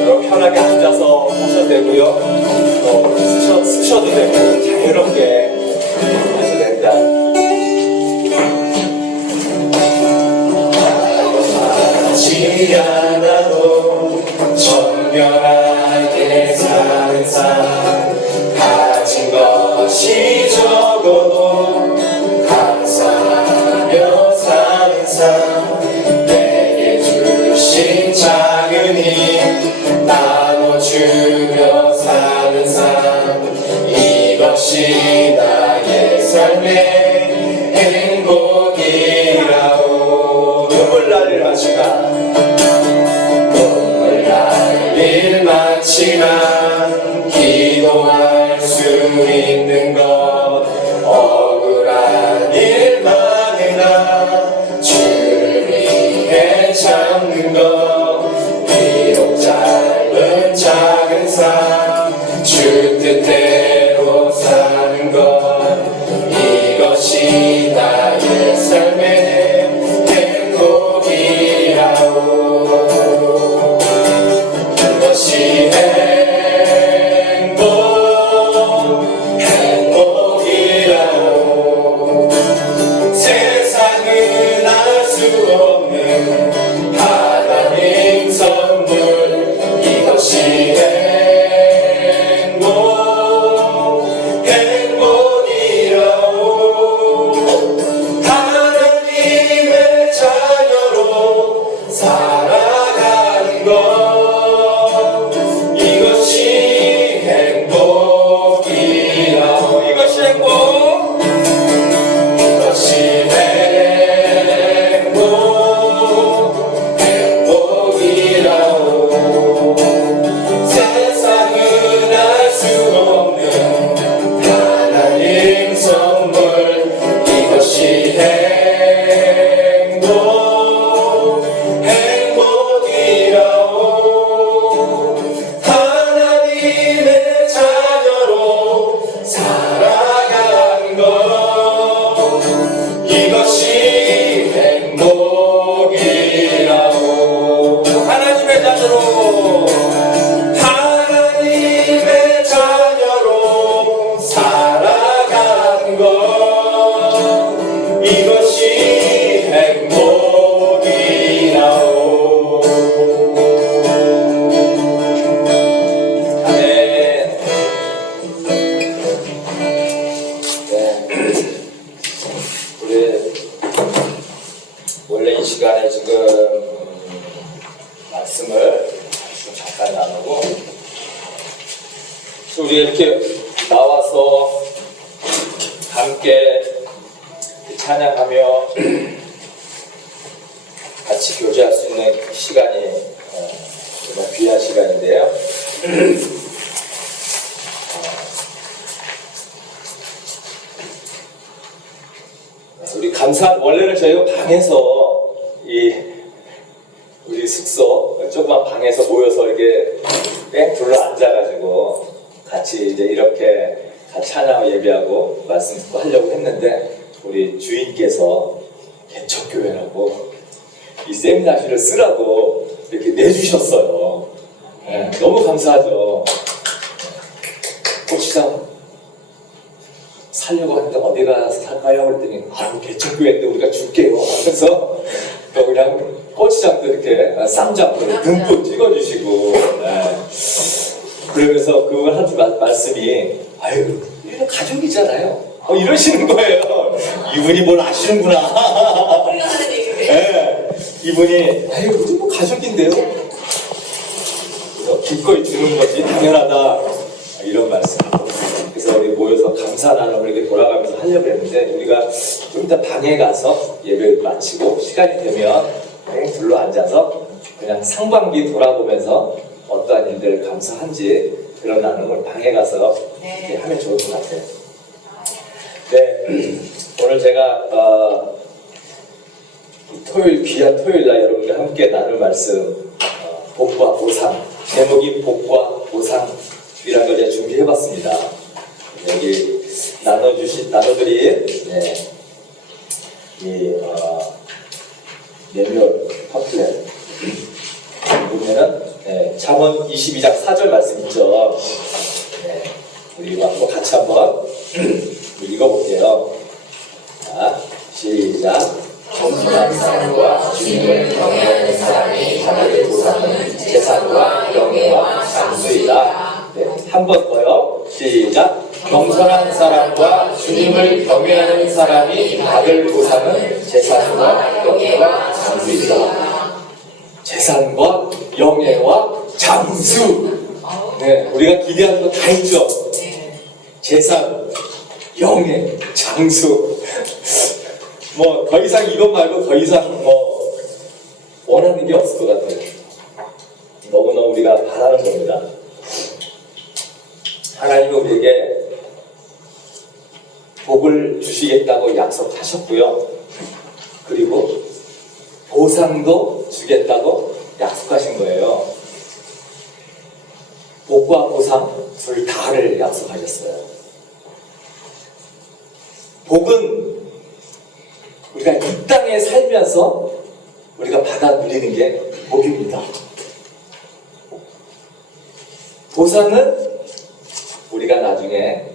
여러분 편하게 앉아서 하셔도 되고요. 쓰셔도 되고 자유롭게 하셔도 됩니다. 하지 않아도 청결하게 사는 삶, 가진 것이 적어도 감사하며 사는 삶, 내게 주신 작은 힘 나눠주며 사는 삶, 이것이 나의 삶의 행복이라오. 눈물 날 일 많지만 눈물 날 일 많지만 기도할 수 있는 것, 억울한 일 많으나 주를 위해 참는 것, 비록 짧은 작은 삶 주 뜻대로 사는 것, 이것이 나의 삶의 행복이라오. 이것이 행복이라오. 세상은 알 수 없는 하나님 선물, 이것이 행복이라오. 하나님의 자녀로 살아가는 것, 이것이 행복이라오. 이것이 행복, 이것이 행복이라오. 세상은 알 수 없는 하나님 선물, 이것이 행복이라오. 하나님의 자녀로 살아가는 것, 이것이 행복이라오. 하나님의 자녀로, 하나님의 자녀로 살아가는 것, 이것이 행복이라오. 아멘. 네. 우리 원래 이 시간에 지금 말씀을 좀 잠깐 나누고, 우리 이렇게 나와서 함께 찬양하며 같이 교제할 수 있는 시간이 정말 귀한 시간인데요. 우리 원래는 저희가 방에서 우리 숙소 조그만 방에서 모여서 이렇게 뺑 둘러 앉아가지고 같이 이제 이렇게 같이 찬양하고 예배하고 말씀 듣고 하려고 했는데, 우리 주인께서 개척교회라고 이 세미나실을 쓰라고 이렇게 내주셨어요. 네, 너무 감사하죠. 고치장 살려고 하는데 어디 가서 살까요? 그랬더니 개척교회인데 우리가 줄게요. 그래서 그냥 고치장도 이렇게 쌈장도 듬뿍 찍어주시고, 네. 그러면서 그걸 하는 말씀이, 아유 이런 가족이잖아요. 이러시는 거예요. 이분이 뭘 아시는구나. 네, 이분이 아유 우리 뭐 가족인데요. 그래서 기꺼이 주는 거지 당연하다, 이런 말씀. 그래서 우리 모여서 감사 나눔을 이렇게 돌아가면서 하려고 했는데, 우리가 좀 이따 방에 가서 예배를 마치고 시간이 되면 둘러 앉아서 그냥 상반기 돌아보면서 어떠한 일들을 감사한지 그런 나눔을 방에 가서 이렇게 하면 좋을 것 같아요. 네, 오늘 제가 귀한 토요일 날 여러분과 함께 나눌 말씀, 복과 보상, 제목이 복과 보상이라는 걸 제가 준비해봤습니다. 여기 나눠드릴 이 매뉴얼 팜플렛 보면은 잠언 22장 4절 말씀 있죠. 우리 이거 같이 한번 읽어볼게요. 자, 시작. 겸손한 사람과 주님을 경외하는 사람이 받을 보상은 재산과 영예와 장수이다. 한 번 더요. 시작. 겸손한 사람과 주님을 경외하는 사람이 받을 보상은 재산과 영예와 장수이다. 재산과 영예와 장수. 우리가 기대하는 거 다 있죠. 재산, 영예, 장수. 뭐 더 이상 이것 말고 더 이상 뭐 원하는 게 없을 것 같아요. 너무너무 우리가 바라는 겁니다. 하나님은 우리에게 복을 주시겠다고 약속하셨고요. 그리고 보상도 주겠다고 약속하신 거예요. 복과 보상 둘 다를 약속하셨어요. 복은 우리가 이 땅에 살면서 우리가 받아 누리는 게 복입니다. 보상은 우리가 나중에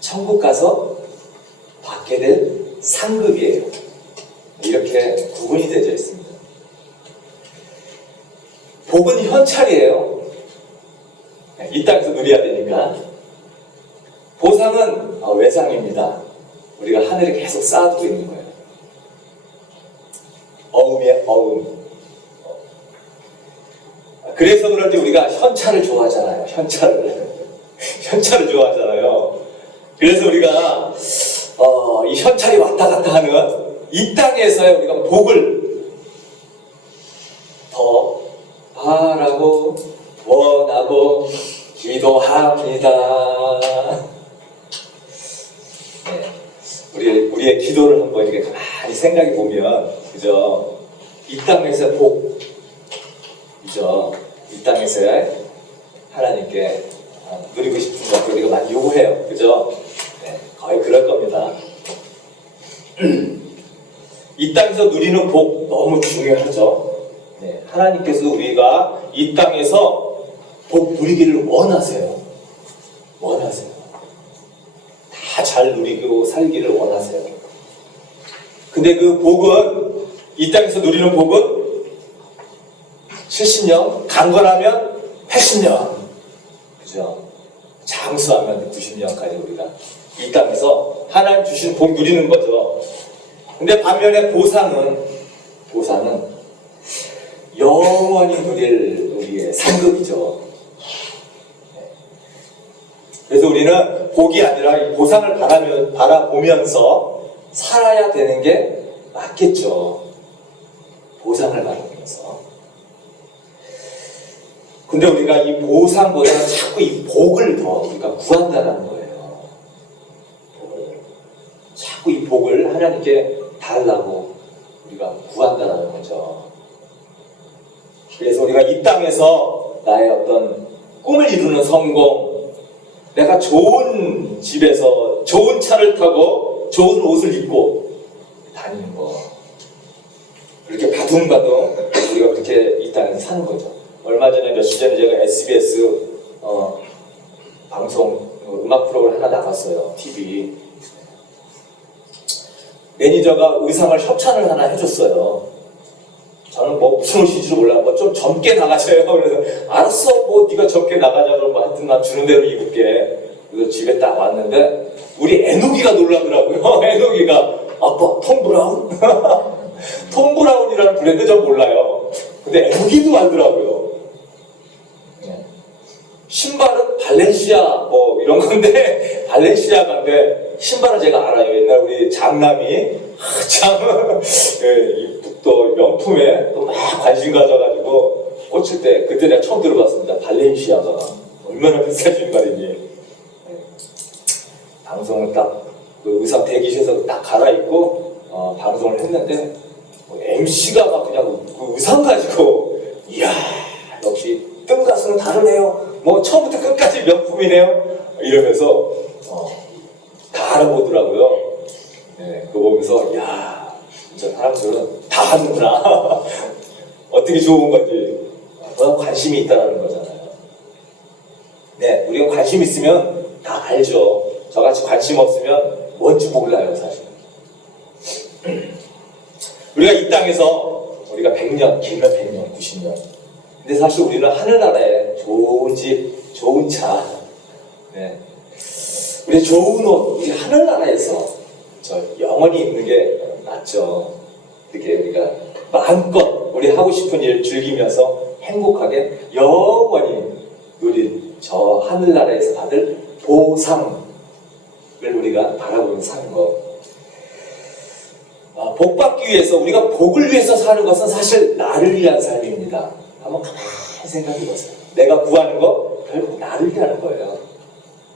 천국 가서 받게 될 상급이에요. 이렇게 구분이 되어 있습니다. 복은 현찰이에요. 이 땅에서 누려야 되니까. 보상은 외상입니다. 우리가 하늘에 계속 쌓아두고 있는 거예요. 어음이에요, 어음. 그래서 그런지 우리가 현찰을 좋아하잖아요. 현찰을 좋아하잖아요. 그래서 우리가 이 현찰이 왔다 갔다 하는 이 땅에서의 우리가 복을 더 바라고 원하고 기도합니다. 우리의 기도를 한번 이렇게 가만히 생각해 보면, 그죠? 이 땅에서의 복, 그죠? 이 땅에서의 하나님께 누리고 싶은 것들 우리가 많이 요구해요. 그죠? 거의 그럴 겁니다. 이 땅에서 누리는 복 너무 중요하죠. 하나님께서 우리가 이 땅에서 복 누리기를 원하세요. 다 잘 누리고 살기를 원하세요. 근데 그 복은, 이 땅에서 누리는 복은 70년, 강건하면 80년, 그죠? 장수하면 90년까지 우리가 이 땅에서 하나님 주신 복 누리는 거죠. 근데 반면에 보상은 영원히 누릴 우리의 상급이죠. 그래서 우리는 복이 아니라 이 보상을 바라보면서 살아야 되는 게 맞겠죠. 보상을 바라보면서. 근데 우리가 이 보상보다는 자꾸 이 복을 더 우리가 구한다는 거예요. 자꾸 이 복을 하나님께 달라고 우리가 구한다는 거죠. 그래서 우리가 이 땅에서 나의 어떤 꿈을 이루는 성공, 내가 좋은 집에서 좋은 차를 타고 좋은 옷을 입고 다니는 거, 그렇게 바둥바둥 우리가 그렇게 이 땅에서 사는 거죠. 얼마 전에 며칠 전에 제가 SBS 방송 음악 프로그램 하나 나갔어요. TV. 매니저가 의상을 협찬을 하나 해줬어요. 저는 뭐 무슨 옷인지도 몰라. 뭐 좀 젊게 나가줘요. 그래서 알았어, 뭐 네가 젊게 나가자. 그러면 하여튼 난 주는 대로 입을게. 그래서 집에 딱 왔는데 우리 애녹이가 놀라더라고요. 애녹이가 아빠 톰 브라운? 톰 브라운이라는 브랜드 전 몰라요. 근데 애녹이도 알더라고요. 신발은 발렌시아 뭐 이런 건데 발렌시아가인데 신발은 제가 알아요. 옛날 우리 장남이 참 또 명품에 또 막 관심 가져가지고 꽂힐 때 그때 내가 처음 들어봤습니다. 발렌시아가 얼마나 비싼 신발이니. 방송을 딱 그 의상 대기실에서 딱 갈아입고 방송을 했는데 MC가 막 그냥 그 의상 가지고 이야 역시 뜬 가수는 다르네요. 뭐 처음부터 끝까지 명품이네요. 이러면서 다 알아보더라고요. 그거 보면서 야 진짜 사람들은 다 하는구나. 어떻게 좋은 건지 관심이 있다는 거잖아요. 네, 우리가 관심 있으면 다 알죠. 저같이 관심 없으면 뭔지 몰라요, 사실. 우리가 이 땅에서 우리가 100년, 길면 100년, 90년. 근데 사실 우리는 하늘나라에 좋은 집, 좋은 차, 네. 우리 좋은 옷, 우리 하늘나라에서 저 영원히 있는 게 낫죠. 그게 우리가 마음껏 우리 하고 싶은 일 즐기면서 행복하게 영원히 누릴 저 하늘나라에서 받을 보상을 우리가 바라보면서 사는 것. 복 받기 위해서, 우리가 복을 위해서 사는 것은 사실 나를 위한 삶입니다. 한번 가만히 생각해 보세요. 내가 구하는 거 결국 나를 위한 거예요.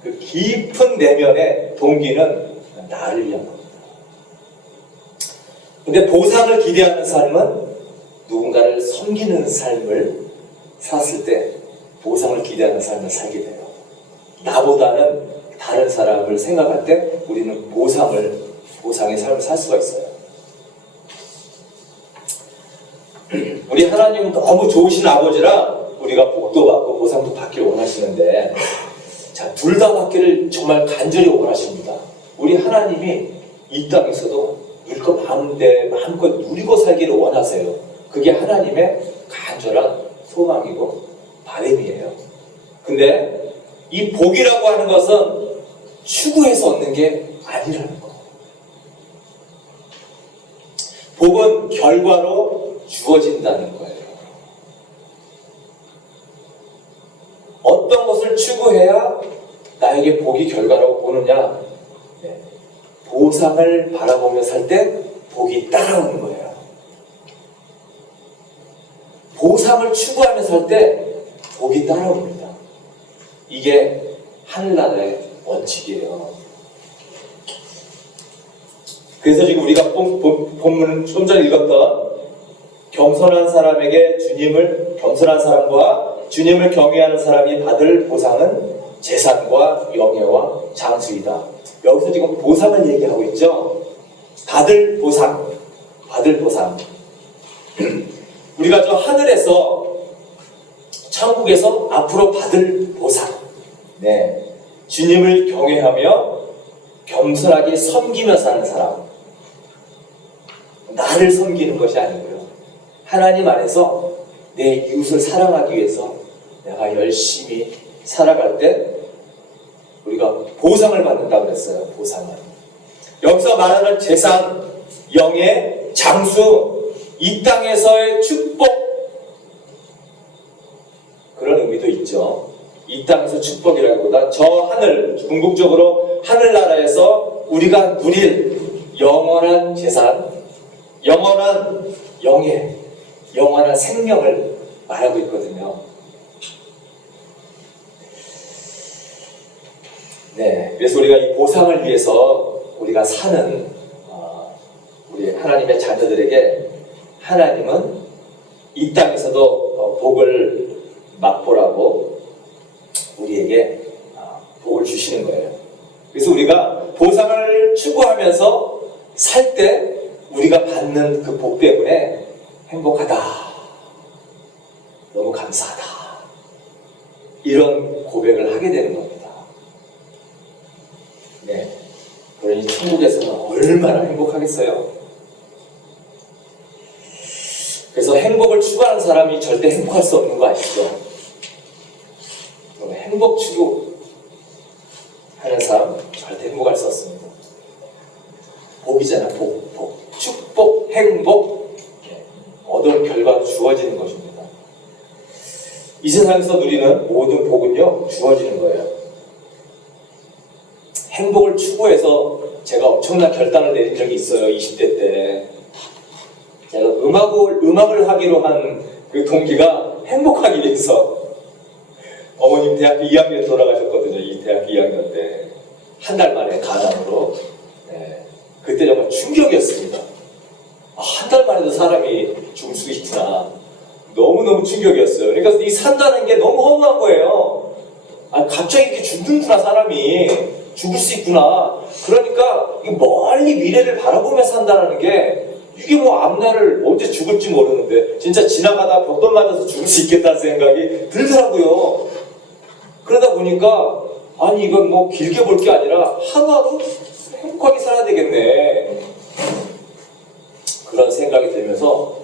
그 깊은 내면의 동기는 나를 위한 겁니다. 근데 보상을 기대하는 삶은 누군가를 섬기는 삶을 살았을 때 보상을 기대하는 삶을 살게 돼요. 나보다는 다른 사람을 생각할 때 우리는 보상의 삶을 살 수가 있어요. 우리 하나님은 너무 좋으신 아버지라 우리가 복도 받고 보상도 받기를 원하시는데, 자, 둘 다 받기를 정말 간절히 원하십니다. 우리 하나님이 이 땅에서도 우리가 마음껏 누리고 살기를 원하세요. 그게 하나님의 간절한 소망이고 바람이에요. 근데 이 복이라고 하는 것은 추구해서 얻는 게 아니라는 거. 복은 결과로 주어진다는 거예요. 어떤 것을 추구해야 나에게 복이 결과로 오느냐? 네. 보상을 바라보며 살 때 복이 따라오는 거예요. 보상을 추구하며 살 때 복이 따라옵니다. 이게 하늘나라의 원칙이에요. 그래서 지금 우리가 본문을 좀 전에 읽었던 겸손한 사람과 주님을 경외하는 사람이 받을 보상은 재산과 영예와 장수이다. 여기서 지금 보상을 얘기하고 있죠. 받을 보상. 우리가 저 하늘에서, 천국에서 앞으로 받을 보상. 네. 주님을 경외하며 겸손하게 섬기며 사는 사람. 나를 섬기는 것이 아니고요. 하나님 안에서 내 이웃을 사랑하기 위해서 내가 열심히 살아갈 때 우리가 보상을 받는다고 그랬어요. 보상을. 여기서 말하는 재산, 영예, 장수, 이 땅에서의 축복, 그런 의미도 있죠. 이 땅에서 축복이라기보다 저 하늘, 궁극적으로 하늘나라에서 우리가 누릴 영원한 재산, 영원한 영예, 영원한 생명을 말하고 있거든요. 네, 그래서 우리가 이 보상을 위해서 우리가 사는 우리 하나님의 자녀들에게 하나님은 이 땅에서도 복을 맛보라고 우리에게 복을 주시는 거예요. 그래서 우리가 보상을 추구하면서 살 때 우리가 받는 그 복 때문에 행복하다, 너무 감사하다, 이런 고백을 하게 되는 겁니다. 네, 그러니 천국에서는 얼마나 행복하겠어요. 그래서 행복을 추구하는 사람이 절대 행복할 수 없는 거 아시죠? 행복 추구하는 사람 절대 행복할 수 없습니다. 복이잖아, 복. 축복, 행복, 얻은 결과로 주어지는 것입니다. 이 세상에서 누리는 모든 복은요, 주어지는 거예요. 행복을 추구해서 제가 엄청난 결단을 내린 적이 있어요. 20대 때. 제가 음악을 하기로 한 그 동기가 행복하기 위해서. 어머님 대학교 2학년 돌아가셨거든요. 이 대학교 2학년 때. 한 달 만에 간암으로. 네. 그때 정말 충격이었습니다. 한 달 만에도 사람이 죽을 수 있구나. 너무너무 충격이었어요. 그러니까 이 산다는 게 너무 허무한 거예요. 갑자기 이렇게 죽는구나, 사람이. 죽을 수 있구나. 그러니까 멀리 미래를 바라보며 산다는 게 이게 뭐 앞날을 언제 죽을지 모르는데 진짜 지나가다 벽돌 맞아서 죽을 수 있겠다는 생각이 들더라고요. 그러다 보니까 아니 이건 뭐 길게 볼 게 아니라 하루하루 행복하게 살아야 되겠네, 그런 생각이 들면서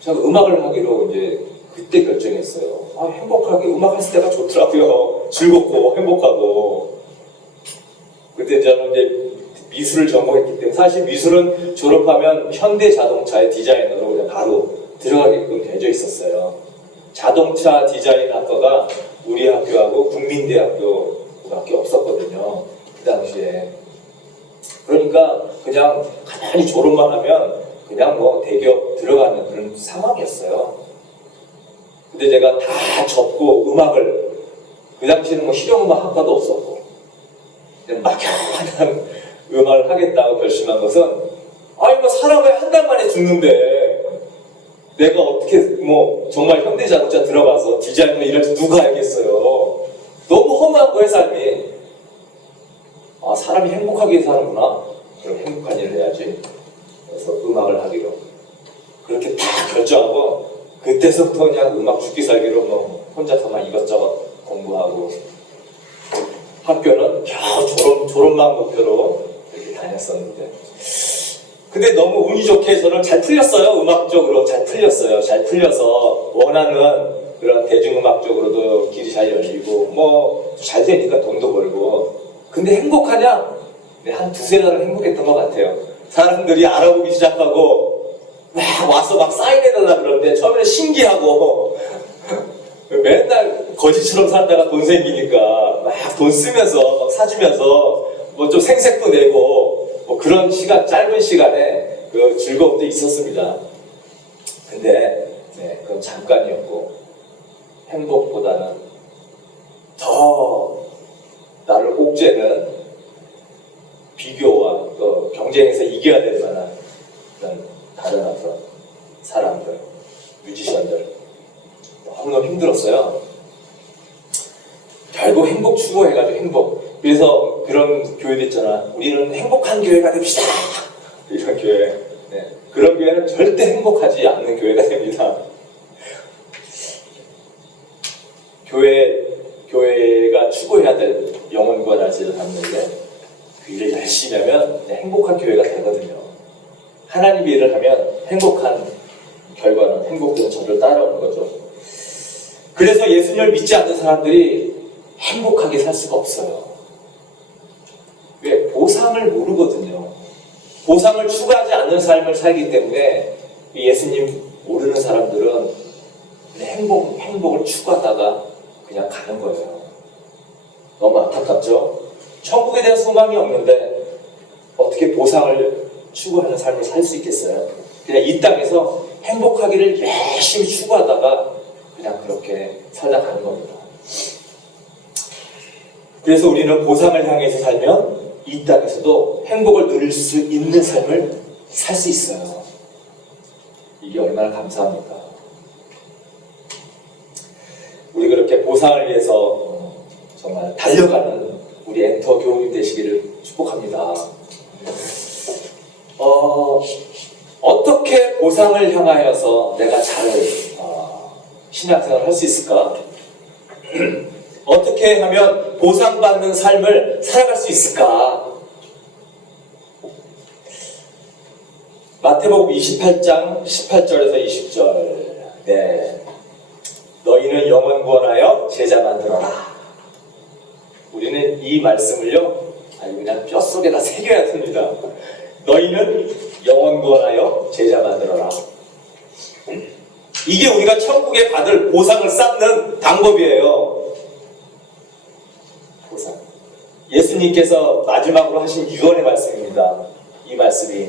제가 음악을 하기로 이제 그때 결정했어요. 아, 행복하게 음악 했을 때가 좋더라고요. 즐겁고 행복하고. 그때 저는 이제 미술을 전공했기 때문에 사실 미술은 졸업하면 현대자동차의 디자이너로 그냥 바로 들어가게끔 되어 있었어요. 자동차 디자인 학과가 우리 학교하고 국민대학교밖에 없었거든요, 그 당시에. 그러니까 그냥 가만히 졸업만 하면 그냥 뭐 대기업 들어가는 그런 상황이었어요. 근데 제가 다 접고 음악을, 그 당시에는 뭐 실용음악 학과도 없었고 그냥 막연한 음악을 하겠다고 결심한 것은, 아니 뭐 사람을 한 달 만에 죽는데 내가 어떻게 뭐 정말 현대자동차 들어가서 디자이너 일할 줄 누가 알겠어요. 너무 험한 거예요, 삶이. 아, 사람이 행복하게 사는구나. 그럼 행복한 일을 해야지. 그래서 음악을 하기로 그렇게 다 결정하고, 그때서부터 그냥 음악 죽기 살기로 뭐 혼자서만 이것저것 공부하고, 학교는 겨우 졸업만 목표로 이렇게 다녔었는데, 근데 너무 운이 좋게 저는 잘 풀렸어요. 음악적으로 잘 풀렸어요. 잘 풀려서 원하는 그런 대중음악 쪽으로도 길이 잘 열리고 뭐 잘 되니까 돈도 벌고. 근데 행복하냐? 네, 한 두세 달은 행복했던 것 같아요. 사람들이 알아보기 시작하고 막 와서 막 사인해달라 그러는데 처음에는 신기하고 맨날 거지처럼 살다가 돈 생기니까 막 돈 쓰면서 막 사주면서 뭐 좀 생색도 내고 뭐 그런 시간, 짧은 시간에 그 즐거움도 있었습니다. 근데 네, 그건 잠깐이었고, 행복보다는 더 나를 옥죄는 비교와 또 경쟁에서 이겨야 될 만한 그런 다른 어떤 사람들, 뮤지션들 너무너무 힘들었어요. 결국 행복 추구해가지고 행복. 그래서 그런 교회도 있잖아. 우리는 행복한 교회가 됩시다. 이런 교회. 네. 그런 교회는 절대 행복하지 않는 교회가 됩니다. 교회가 추구해야 될 영혼과 날씨를 담는데 그 일을 열심히 하면 행복한 교회가 되거든요. 하나님 일을 하면 행복한 결과는, 행복들은 저를 따라오는 거죠. 그래서 예수님을 믿지 않는 사람들이 행복하게 살 수가 없어요. 왜? 보상을 모르거든요. 보상을 추구하지 않는 삶을 살기 때문에 예수님 모르는 사람들은 행복을 추구하다가 그냥 가는 거예요. 너무 안타깝죠? 천국에 대한 소망이 없는데 어떻게 보상을 추구하는 삶을 살 수 있겠어요? 그냥 이 땅에서 행복하기를 열심히 추구하다가 그냥 그렇게 살다 가는 겁니다. 그래서 우리는 보상을 향해서 살면 이 땅에서도 행복을 누릴 수 있는 삶을 살 수 있어요. 이게 얼마나 감사합니까? 우리 그렇게 보상을 위해서 정말 달려가는 우리 엔터 교우님 되시기를 축복합니다. 어떻게 보상을 향하여서 내가 잘 신앙생활을 할 수 있을까? 어떻게 하면 보상받는 삶을 살아갈 수 있을까? 마태복음 28장 18절에서 20절. 네. 너희는 영혼 구원하여 제자 만들어라. 우리는 이 말씀을요, 그냥 뼛속에다 새겨야 됩니다. 너희는 영혼 구원하여 제자 만들어라. 이게 우리가 천국에 받을 보상을 쌓는 방법이에요. 보상. 예수님께서 마지막으로 하신 유언의 말씀입니다. 이 말씀이.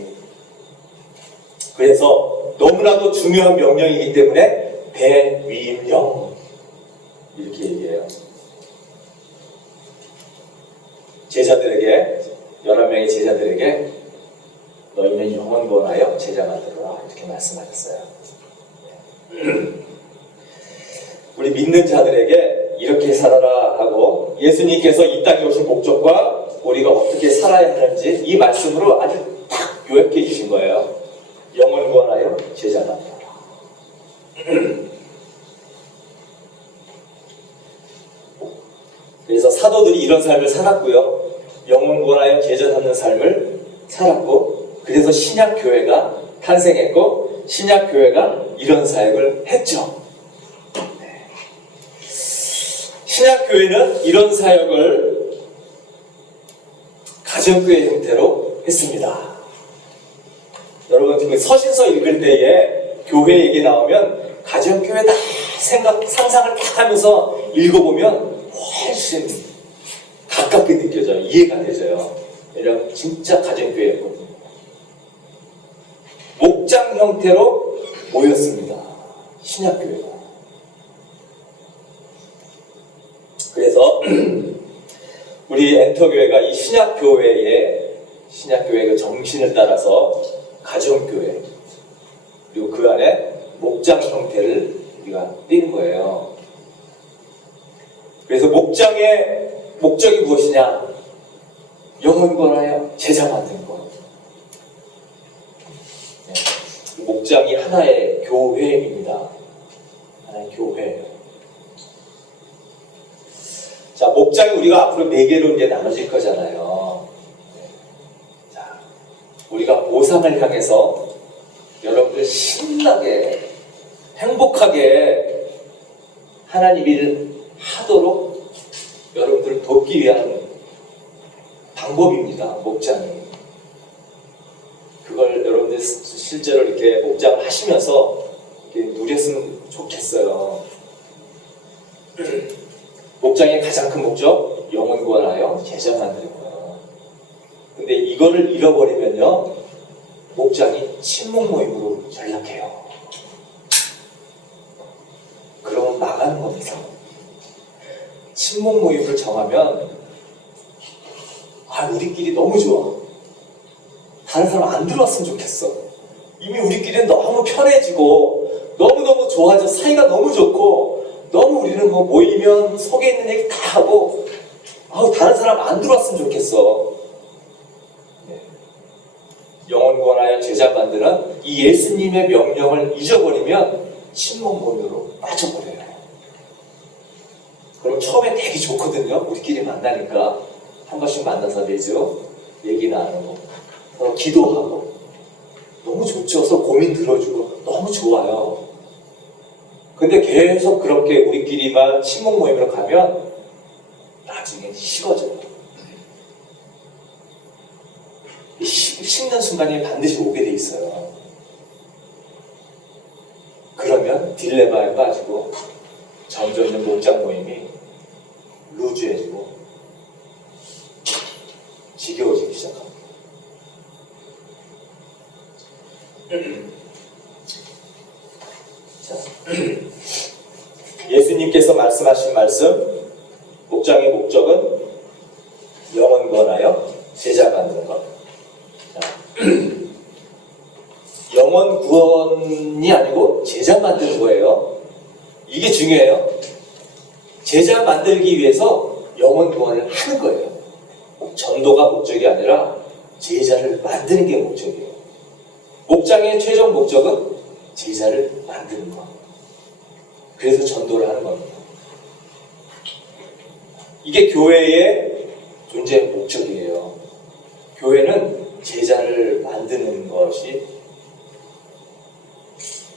그래서 너무나도 중요한 명령이기 때문에 대위임령 이렇게 얘기해요. 제자들에게, 11명의 제자들에게 너희는 영혼 구원하여 제자 만들어라 이렇게 말씀하셨어요. 우리 믿는 자들에게 이렇게 살아라 하고, 예수님께서 이 땅에 오신 목적과 우리가 어떻게 살아야 하는지 이 말씀으로 아주 딱 요약해 주신 거예요. 영혼 구원하여 제자 만들라. 그래서 사도들이 이런 삶을 살았고요. 영혼 구원하여 제자 삼는 삶을 살았고, 그래서 신약 교회가 탄생했고, 신약 교회가 이런 사역을 했죠. 신약 교회는 이런 사역을 가정교회 형태로 했습니다. 여러분 지금 서신서 읽을 때에 교회 얘기 나오면 가정교회다 상상을 딱 하면서 읽어보면 훨씬 가깝게 느껴져요. 이해가 되져요. 왜냐하면 진짜 가정교회였거든요. 목장 형태로 모였습니다. 신약교회가. 그래서 우리 엔터교회가 이 신약교회의 그 정신을 따라서 가정교회, 그리고 그 안에 목장 형태를 우리가 띈 거예요. 그래서 목장의 목적이 무엇이냐? 영혼 구원하여 제자 만드는 것. 목장이 하나의 교회입니다. 하나의 교회. 자, 목장이 우리가 앞으로 4개로 이제 나눠질 거잖아요. 자, 우리가 보상을 향해서 여러분들 신나게, 행복하게 하나님 일을 하도록 여러분들을 돕기 위한 방법입니다. 목장이. 그걸 여러분들 실제로 이렇게 목장을 하시면서 이렇게 누렸으면 좋겠어요. 목장의 가장 큰 목적, 영혼 구원하여 제자 만드는 거예요. 근데 이거를 잃어버리면요, 목장이 친목 모임으로 전락해요. 그러면 망하는 겁니다. 친목 모임을 정하면, 우리끼리 너무 좋아. 다른 사람 안 들어왔으면 좋겠어. 이미 우리끼리는 너무 편해지고 너무너무 좋아져, 사이가 너무 좋고 너무 우리는 뭐 모이면 속에 있는 얘기 다 하고 다른 사람 안 들어왔으면 좋겠어. 영혼 구원하여 제자 만드는 이 예수님의 명령을 잊어버리면 친목모임으로 빠져버려요. 그럼 처음에 되게 좋거든요. 우리끼리 만나니까 한 번씩 만나서 되죠. 얘기 나누고 서로 기도하고 너무 좋죠. 서로 고민 들어주고 너무 좋아요. 근데 계속 그렇게 우리끼리만 친목 모임으로 가면 나중에 식어져요. 식는 순간이 반드시 오게 돼 있어요. 그러면 딜레마에 빠지고 점점 목장 모임이 루즈해지고 지겨워지기 시작합니다. 자, 예수님께서 말씀하신 말씀, 목장의 목적은 영혼 구원하여 제자 만드는 것. 영혼 구원이 아니고 제자 만드는 거예요. 이게 중요해요. 제자 만들기 위해서 영혼 구원을 하는 거예요. 전도가 목적이 아니라 제자를 만드는 게 목적이에요. 목장의 최종 목적은 제자를 만드는 것. 그래서 전도를 하는 겁니다. 이게 교회의 존재의 목적이에요. 교회는 제자를 만드는 것이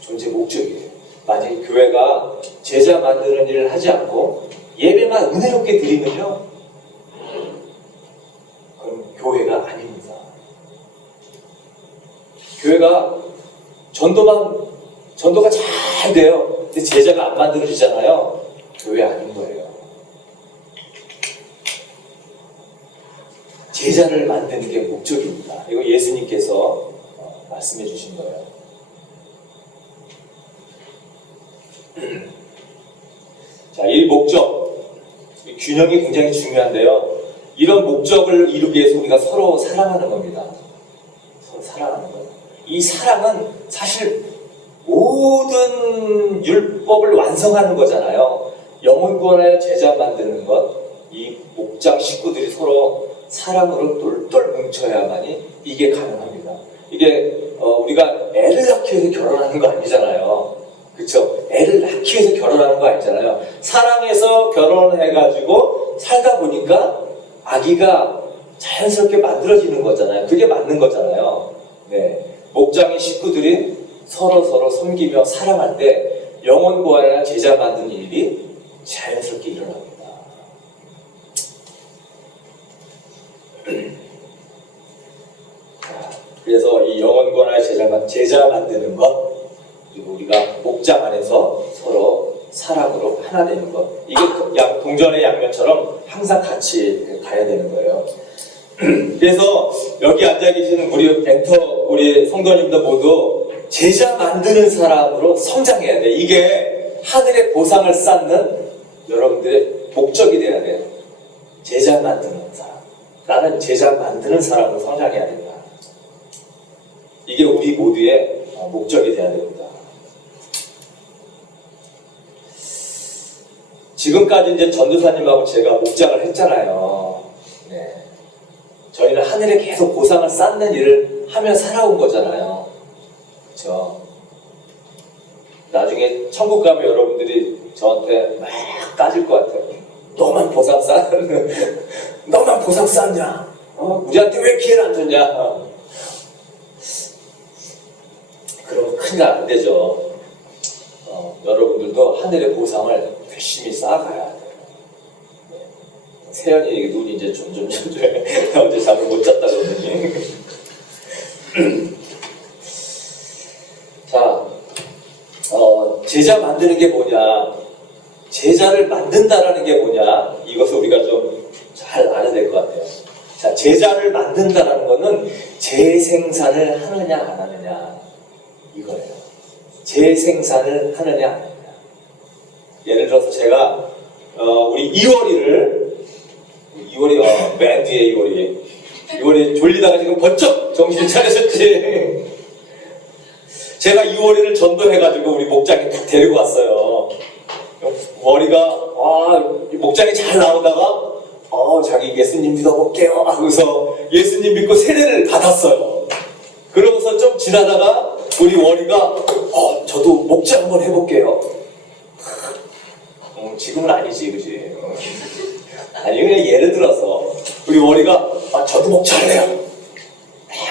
존재 목적이에요. 만약에 교회가 제자 만드는 일을 하지 않고 예배만 은혜롭게 드리면요, 그럼 교회가 아닙니다. 교회가 전도가 잘 돼요. 근데 제자가 안 만들어지잖아요. 교회 아닌 거예요. 제자를 만드는 게 목적입니다. 이거 예수님께서 말씀해 주신 거예요. 자, 이 목적, 이 균형이 굉장히 중요한데요. 이런 목적을 이루기 위해서 우리가 서로 사랑하는 겁니다. 서로 사랑하는 거예요. 이 사랑은 사실 모든 율법을 완성하는 거잖아요. 영혼 구원하여 제자 만드는 것, 이 목장 식구들이 서로 사랑으로 똘똘 뭉쳐야만이 이게 가능합니다. 이게 우리가 애를 낳기 위해서 결혼하는 거 아니잖아요. 그렇죠? 애를 낳기 위해서 결혼하는 거 아니잖아요. 사랑해서 결혼해가지고 살다 보니까 아기가 자연스럽게 만들어지는 거잖아요. 그게 맞는 거잖아요. 네. 목장의 식구들이 서로 섬기며 사랑할 때 영혼보아야 제자 만드는 일이 자연스럽게 일어납니다. 그래서 이 영혼보아야 제자 만드는 것, 그리고 우리가 목장 안에서 서로 사랑으로 하나 되는 것, 이게 동전의 양면처럼 항상 같이 가야 되는 거예요. 그래서 여기 앉아 계시는 우리 성도님들 모두 제자 만드는 사람으로 성장해야 돼. 이게 하늘의 보상을 쌓는 여러분들의 목적이 돼야 돼요. 제자 만드는 사람. 나는 제자 만드는 사람으로 성장해야 된다. 이게 우리 모두의 목적이 돼야 됩니다. 지금까지 이제 전도사님하고 제가 목장을 했잖아요. 네. 저희는 하늘에 계속 보상을 쌓는 일을 하며 살아온 거잖아요. 그렇죠? 나중에 천국 가면 여러분들이 저한테 막 따질 것 같아요. 너만 보상 쌓냐? 우리한테 왜 기회를 안 줬냐? 그러면 큰일 안 되죠. 여러분들도 하늘의 보상을 열심히 쌓아가야 돼요. 세연이 눈이 이제 점점 어제 잠을 못 잤다 그러더니 자, 제자 만드는 게 뭐냐, 제자를 만든다라는 게 뭐냐, 이것을 우리가 좀 잘 알아야 될 것 같아요. 자, 제자를 만든다라는 거는 재생산을 하느냐 안 하느냐 이거예요. 재생산을 하느냐 안 하느냐. 예를 들어서 제가 우리 이월이를 맨 뒤에 이월이 졸리다가 지금 번쩍 정신 차리셨지. 제가 이월이를 전도해가지고 우리 목장에 딱 데리고 왔어요. 월이가 목장에 잘 나오다가 자기 예수님 믿어볼게요 하고서 예수님 믿고 세례를 받았어요. 그러고서 좀 지나다가 우리 월이가 저도 목장 한번 해볼게요. 지금은 아니지, 그지? 아니, 그냥 예를 들어서 우리 월이가 저도 목자할래요.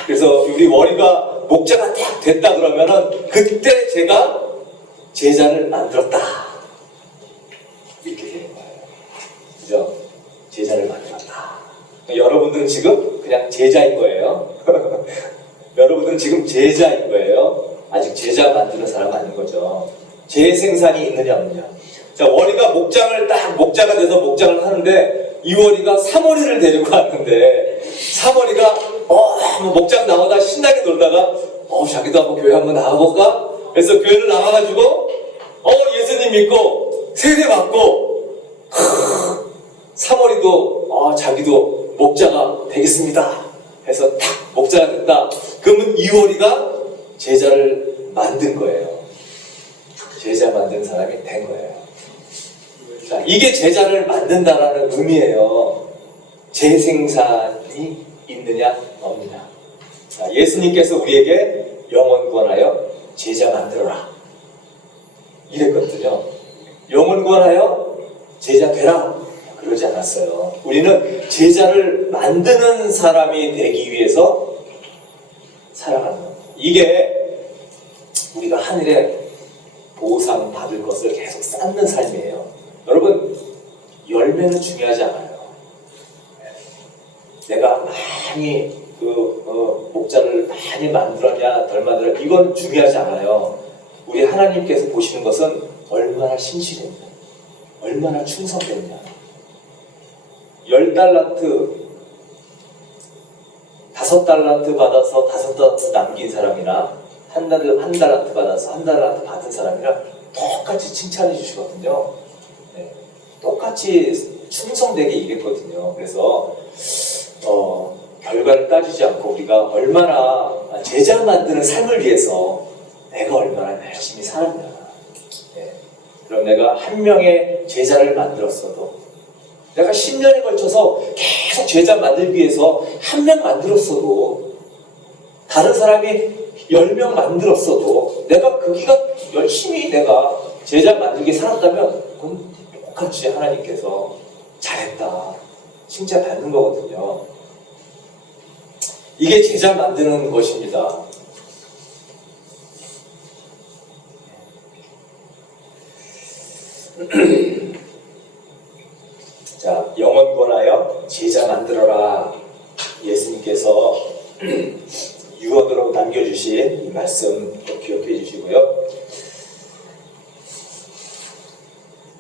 그래서 우리 월이가 목자가 딱 됐다 그러면은 그때 제가 제자를 만들었다 이렇게 되는 거예요. 그죠? 제자를 만들었다. 여러분들은 지금 그냥 제자인 거예요. 여러분들은 지금 제자인 거예요. 아직 제자 만드는 사람 아닌 거죠. 재생산이 있느냐 없느냐. 자, 월이가 목자가 돼서 목장을 하는데 이월이가 3월이를 데리고 왔는데 3월이가 목장 나오다 신나게 놀다가 자기도 한번 교회 한번 나가볼까? 그래서 교회를 나가가지고 예수님 믿고 세례 받고 3월이도 자기도 목자가 되겠습니다 해서 딱 목자가 됐다. 그러면 이월이가 제자를 만든 거예요. 제자 만든 사람이 된 거예요. 자, 이게 제자를 만든다라는 의미예요. 재생산이 있느냐 없느냐. 자, 예수님께서 우리에게 영혼 구원하여 제자 만들어라 이랬거든요. 영혼 구원하여 제자 되라 그러지 않았어요. 우리는 제자를 만드는 사람이 되기 위해서 살아가는 겁니다. 이게 우리가 하늘에 보상 받을 것을 계속 쌓는 삶이에요. 여러분, 열매는 중요하지 않아요. 내가 많이 목자를 많이 만들었냐 덜 만들었냐 이건 중요하지 않아요. 우리 하나님께서 보시는 것은 얼마나 신실했냐, 얼마나 충성됐냐. 10달란트 5달란트 받아서 5달란트 남긴 사람이나 한 달란트 받아서 1달란트 받은 사람이랑 똑같이 칭찬해 주시거든요. 네. 똑같이 충성되게 얘기했거든요. 그래서 결과를 따지지 않고 우리가 얼마나 제자 만드는 삶을 위해서 내가 얼마나 열심히 살았냐. 네. 그럼 내가 한 명의 제자를 만들었어도, 내가 10년에 걸쳐서 계속 제자 만들기 위해서 한 명 만들었어도 다른 사람이 10명 만들었어도 내가 그 기간 열심히 내가 제자 만들게 살았다면 그건 똑같이 하나님께서 잘했다 칭찬받는 거거든요. 이게 제자 만드는 것입니다. 자, 영원 권하여 제자 만들어라. 예수님께서 유언으로 남겨주신 이 말씀 꼭 기억해 주시고요.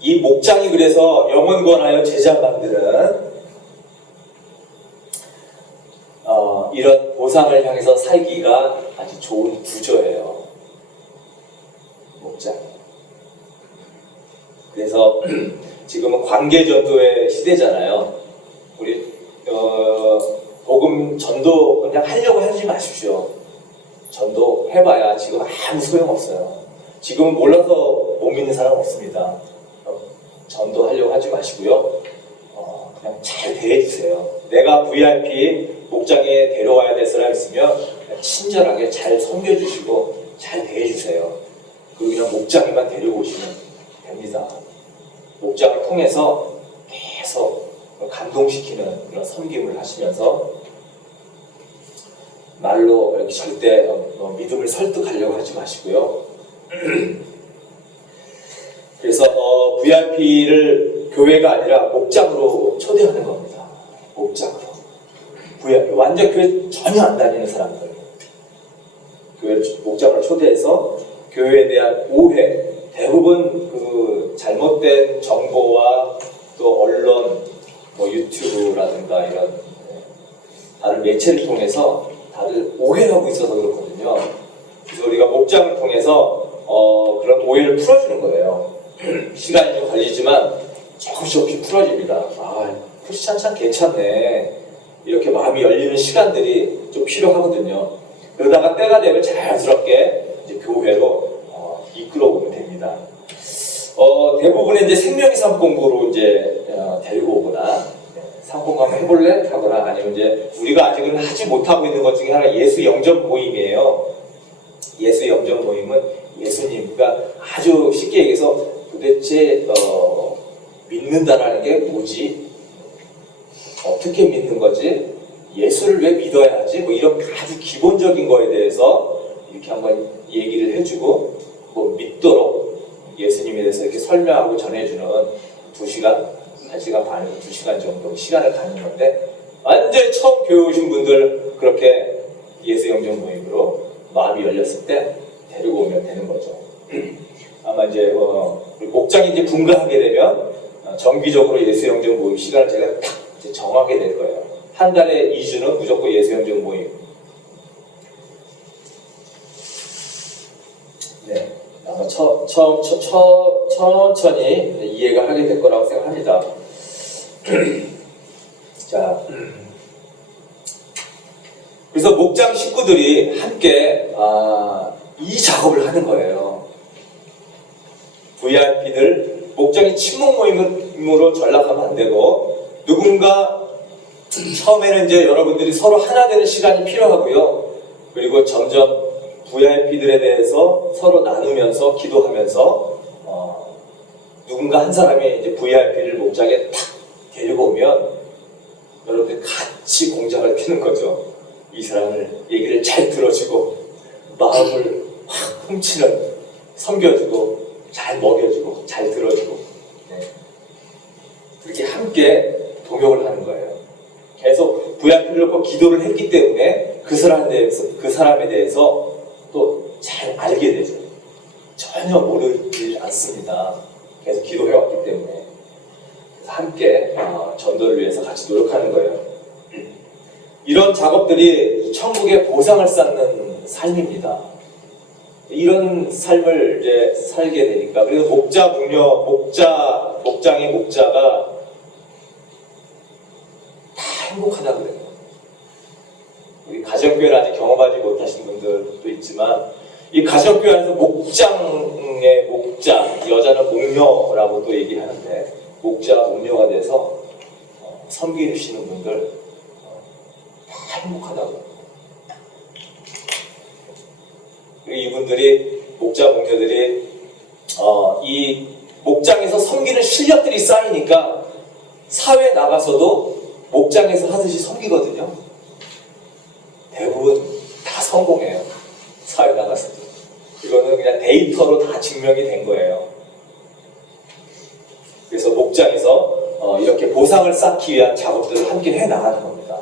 이 목장이 그래서 영원 권하여 제자 만드는 이런 보상을 향해서 살기가 아주 좋은 구조예요. 목장. 그래서 지금은 관계전도의 시대잖아요. 우리 복음 전도 그냥 하려고 하지 마십시오. 전도 해봐야 지금 아무 소용없어요. 지금은 몰라서 못 믿는 사람 없습니다. 전도하려고 하지 마시고요. 그냥 잘 대해주세요. 내가 VIP 목장에 데려와야 될 사람 있으면 친절하게 잘 섬겨주시고 잘 대해주세요. 그리고 그냥 목장에만 데려오시면 됩니다. 목장을 통해서 계속 감동시키는 그런 섬김을 하시면서 말로 이렇게 절대 믿음을 설득하려고 하지 마시고요. 그래서 VIP를 교회가 아니라 목장으로 초대하는 겁니다. 목장으로. VIP, 완전 교회 전혀 안 다니는 사람들. 교회를 목장으로 초대해서 교회에 대한 오해, 대부분 그 잘못된 정보와 또 언론, 뭐 유튜브라든가 이런 다른 매체를 통해서 다들 오해하고 있어서 그렇거든요. 그래서 우리가 목장을 통해서 그런 오해를 풀어주는 거예요. 시간이 좀 걸리지만 조금씩 풀어집니다. 아, 크리스찬 참 괜찮네. 이렇게 마음이 열리는 시간들이 좀 필요하거든요. 그러다가 때가 되면 자연스럽게 이제 교회로 이끌어오면 됩니다. 대부분의 이제 생명의 삶 공부로 이제 데리고 오거나 상봉 한번 해볼래? 하거나 아니면 이제 우리가 아직은 하지 못하고 있는 것 중에 하나 예수 영접 모임이에요. 예수 영접 모임은 예수님, 그러니까 아주 쉽게 얘기해서 도대체 믿는다라는 게 뭐지? 어떻게 믿는 거지? 예수를 왜 믿어야 하지? 뭐 이런 아주 기본적인 거에 대해서 이렇게 한번 얘기를 해주고 뭐 믿도록 예수님에 대해서 이렇게 설명하고 전해주는 2시간, 1시간 반, 2시간 정도 시간을 갖는 건데 완전 처음 교회 오신 분들 그렇게 예수 영접 모임으로 마음이 열렸을 때 데리고 오면 되는 거죠. 아마 이제 목장이 이제 분가하게 되면 정기적으로 예수 영접 모임 시간을 제가 딱 이제 정하게 될 거예요. 한 달에 2주는 무조건 예수 영접 모임. 네, 아마 천천히 이해가 하게 될 거라고 생각합니다. 자, 그래서 목장 식구들이 함께 이 작업을 하는 거예요. VIP들 목장이 친목 모임으로 전락하면 안 되고 누군가 처음에는 이제 여러분들이 서로 하나 되는 시간이 필요하고요. 그리고 점점 VIP들에 대해서 서로 나누면서 기도하면서 누군가 한 사람이 이제 VIP를 목장에 탁 데리고 오면 여러분들 같이 공작을 피는 거죠. 이 사람을 얘기를 잘 들어주고 마음을 확 훔치는, 섬겨주고 잘 먹여주고 잘 들어주고 그렇게 함께 동역을 하는 거예요. 계속 VIP를 놓고 기도를 했기 때문에 그 사람에 대해서 또 잘 알게 되죠. 전혀 모르지 않습니다. 계속 기도해왔기 때문에. 그래서 함께 전도를 위해서 같이 노력하는 거예요. 이런 작업들이 천국의 보상을 쌓는 삶입니다. 이런 삶을 이제 살게 되니까, 그래서 목장의 목자가 다 행복하다 그래요. 우리 가정교회를 아직 경험하지 못하신 분들도 있지만, 이 가정교회 안에서 목장의 목자, 여자는 목녀라고 또 얘기하는데, 목자, 목녀가 돼서 섬기시는 분들 다 행복하다고. 그리고 이분들이 목자 목녀들이 이 목장에서 섬기는 실력들이 쌓이니까 사회에 나가서도 목장에서 하듯이 섬기거든요. 대부분 다 성공해요. 사회 나가서도. 이거는 그냥 데이터로 다 증명이 된 거예요. 그래서 목장에서 이렇게 보상을 쌓기 위한 작업들을 함께 해 나가는 겁니다.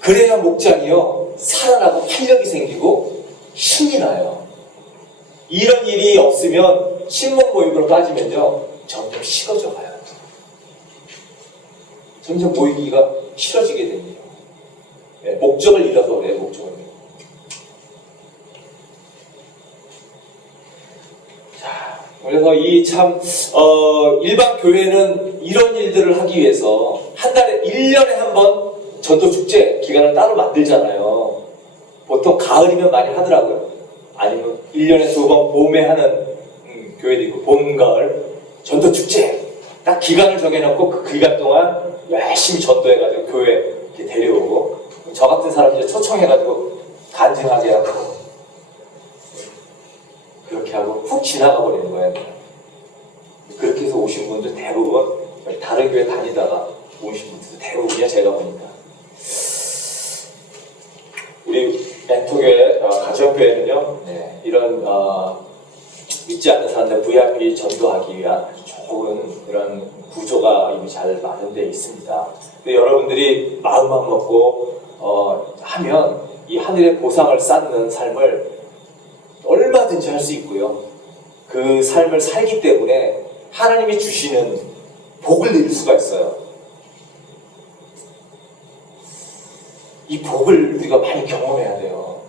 그래야 목장이요 살아나고 활력이 생기고 힘이 나요. 이런 일이 없으면 신목모임으로 빠지면요 점점 식어져 가요. 점점 모이기가 싫어지게 됩니다. 네, 목적을 잃어서 그래요. 목적을. 자, 그래서 이 참 일반 교회는 이런 일들을 하기 위해서 한 달에 1년에 한 번 전도 축제 기간을 따로 만들잖아요. 보통 가을이면 많이 하더라고요. 아니면 1년에 2번 봄에 하는 교회도 있고 봄, 가을 전도 축제 딱 기간을 정해놓고 그 기간 동안 열심히 전도해가지고 교회 이렇게 데려오고 저 같은 사람 이제 초청해가지고 간증하게 하고 그렇게 하고 훅 지나가 버리는 거예요. 그렇게 해서 오신 분들 대부분 다른 교회 다니다가 오신 분들 대부분이야 제가 보니까. 우리 멘토교회, 가정교회는요, 네, 이런 믿지 않는 사람들 VIP 전도하기 위한 좋은 그런 구조가 이미 잘 마련되어 있습니다. 근데 여러분들이 마음만 먹고 하면 이 하늘의 보상을 쌓는 삶을 얼마든지 할 수 있고요. 그 삶을 살기 때문에 하나님이 주시는 복을 누릴 수가 있어요. 이 복을 우리가 많이 경험해야 돼요.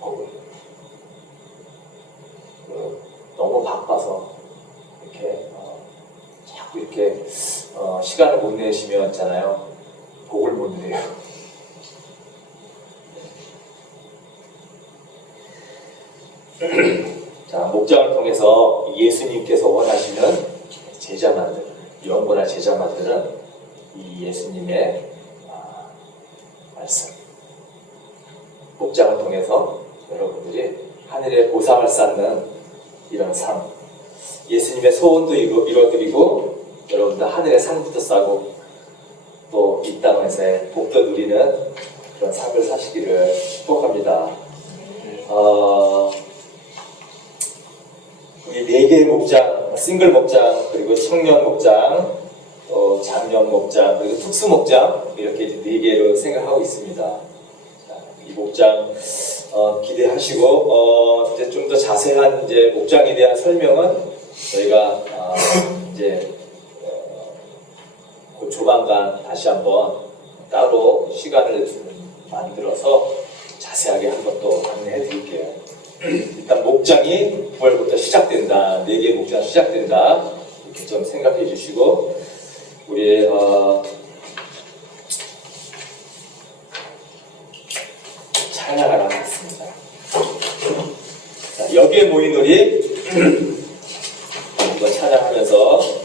복을. 너무 바빠서 이렇게 자꾸 이렇게 시간을 못 내시면 있잖아요. 복을 못 누려요. 자, 목장을 통해서 예수님께서 원하시는 제자만들, 영원한 제자만들은 이 예수님의 말씀, 목장을 통해서 여러분들이 하늘의 보상을 쌓는 이런 삶, 예수님의 소원도 이루어드리고 여러분들 하늘의 상부터 싸고 또 이 땅에서의 복도 누리는 그런 삶을 사시기를 축복합니다. 우리 4개의 목장, 싱글 목장, 그리고 청년 목장, 장년 목장, 그리고 특수 목장 이렇게 4개로 생각하고 있습니다. 자, 이 목장 기대하시고 이제 좀 더 자세한 이제 목장에 대한 설명은 저희가 이제 조만간 다시 한번 따로 시간을 만들어서 자세하게 한번 또 안내해 드릴게요. 일단 목장이 9월부터 시작된다. 4개의 목장 시작된다. 이렇게 좀 생각해 주시고 우리 찬양을 하겠습니다. 자, 여기에 모인 우리 이거 찬양하면서